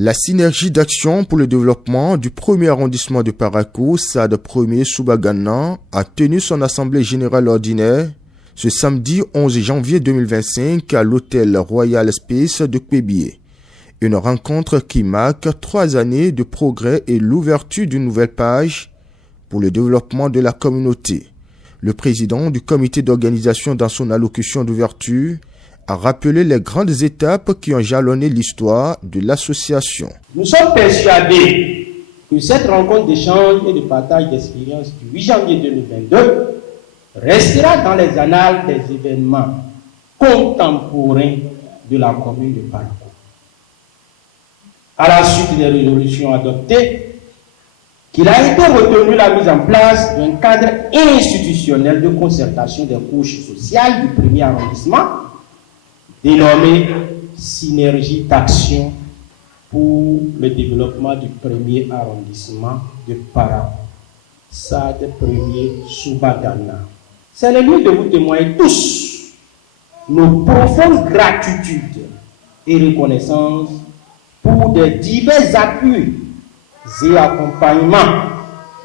La synergie d'action pour le développement du premier arrondissement de Parakou, SAD 1er Soubagana, a tenu son assemblée générale ordinaire ce samedi 11 janvier 2025 à l'hôtel Royal Space de Kpébié. Une rencontre qui marque 3 années de progrès et l'ouverture d'une nouvelle page pour le développement de la communauté. Le président du comité d'organisation dans son allocution d'ouverture a rappelé les grandes étapes qui ont jalonné l'histoire de l'association. Nous sommes persuadés que cette rencontre d'échange et de partage d'expériences du 8 janvier 2022 restera dans les annales des événements contemporains de la commune de Parakou. À la suite des résolutions adoptées, qu'il a été retenu la mise en place d'un cadre institutionnel de concertation des couches sociales du premier arrondissement, dénommé Synergie d'action pour le développement du premier arrondissement de Parakou, SAD 1er Soubagana. C'est le lieu de vous témoigner tous nos profondes gratitudes et reconnaissances pour des divers appuis et accompagnements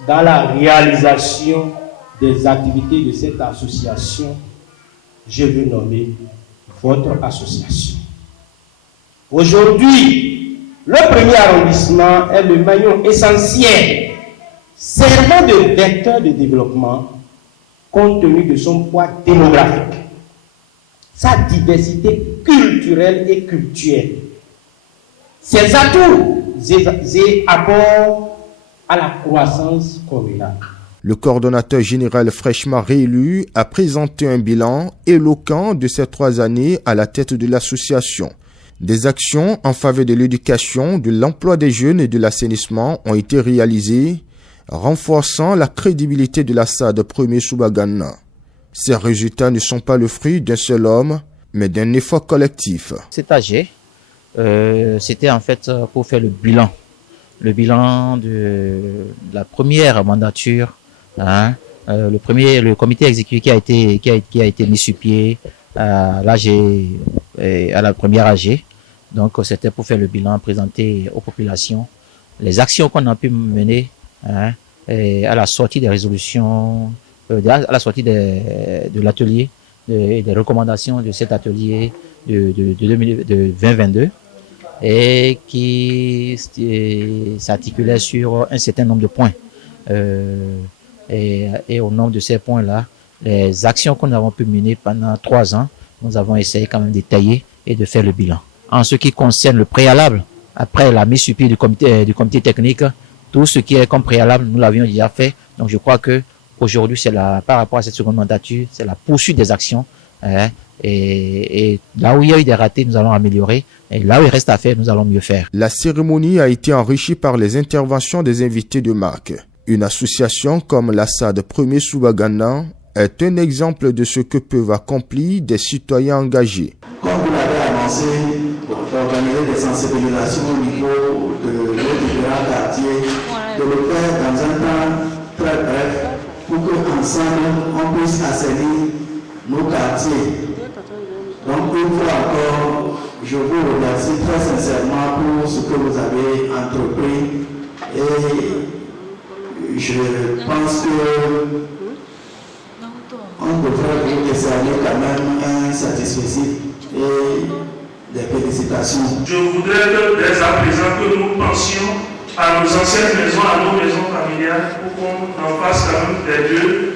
dans la réalisation des activités de cette association. Je veux nommer votre association. Aujourd'hui, le premier arrondissement est le maillon essentiel servant de vecteur de développement compte tenu de son poids démographique, sa diversité culturelle et culturelle, ses atouts et apports à la croissance communale. Le coordonnateur général fraîchement réélu a présenté un bilan éloquent de ces 3 années à la tête de l'association. Des actions en faveur de l'éducation, de l'emploi des jeunes et de l'assainissement ont été réalisées, renforçant la crédibilité de la SAD 1er Soubagana. Ces résultats ne sont pas le fruit d'un seul homme, mais d'un effort collectif. Cet AG, c'était en fait pour faire le bilan de la première mandature. Le comité exécutif qui a été mis sur pied à l'AG, à la première AG. Donc c'était pour faire le bilan, présenter aux populations les actions qu'on a pu mener et à la sortie des résolutions, à la sortie de l'atelier, des recommandations de cet atelier de 2022 et qui s'articulait sur un certain nombre de points. Et au nombre de ces points-là, les actions que nous avons pu mener pendant 3 ans, nous avons essayé quand même de détailler et de faire le bilan. En ce qui concerne le préalable, après la mise sur pied du comité technique, tout ce qui est comme préalable, nous l'avions déjà fait. Donc je crois que aujourd'hui, par rapport à cette seconde mandature, c'est la poursuite des actions. Et là où il y a eu des ratés, nous allons améliorer. Et là où il reste à faire, nous allons mieux faire. La cérémonie a été enrichie par les interventions des invités de marque. Une association comme la SAD 1er Soubagana est un exemple de ce que peuvent accomplir des citoyens engagés. Comme vous l'avez annoncé, d'organiser des sensibilisations au niveau de nos différents quartiers, de le faire dans un temps très bref pour qu'ensemble on puisse assainir nos quartiers. Donc une fois encore, je vous remercie très sincèrement pour ce que vous avez entrepris et je pense que on devrait vous décerner quand même un satisfecit et des félicitations. Je voudrais dès à présent que nous pensions à nos anciennes maisons, à nos maisons familiales, pour qu'on en fasse quand même des lieux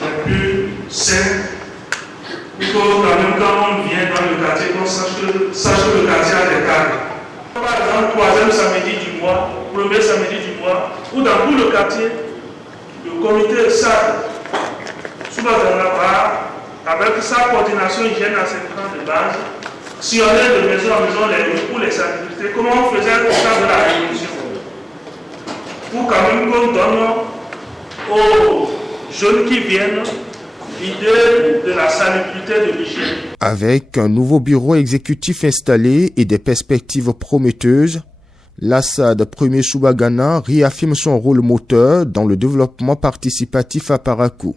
les plus sains. Pour que quand même quand on vient dans le quartier, qu'on sache que le quartier a des cadres. Par exemple, 3e samedi du mois, 1er samedi du mois, ou dans tout le quartier, le comité SAD Soubagana, avec sa coordination hygiène assainissement de base, sillonner de maison en maison les rues pour les salubrités, comment on faisait ça de la révolution. Pour quand même qu'on donne aux jeunes qui viennent l'idée de la salubrité de l'hygiène. Avec un nouveau bureau exécutif installé et des perspectives prometteuses, la SAD 1er Soubagana réaffirme son rôle moteur dans le développement participatif à Parakou.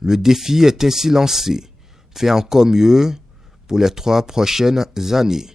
Le défi est ainsi lancé. Faire encore mieux pour les 3 prochaines années.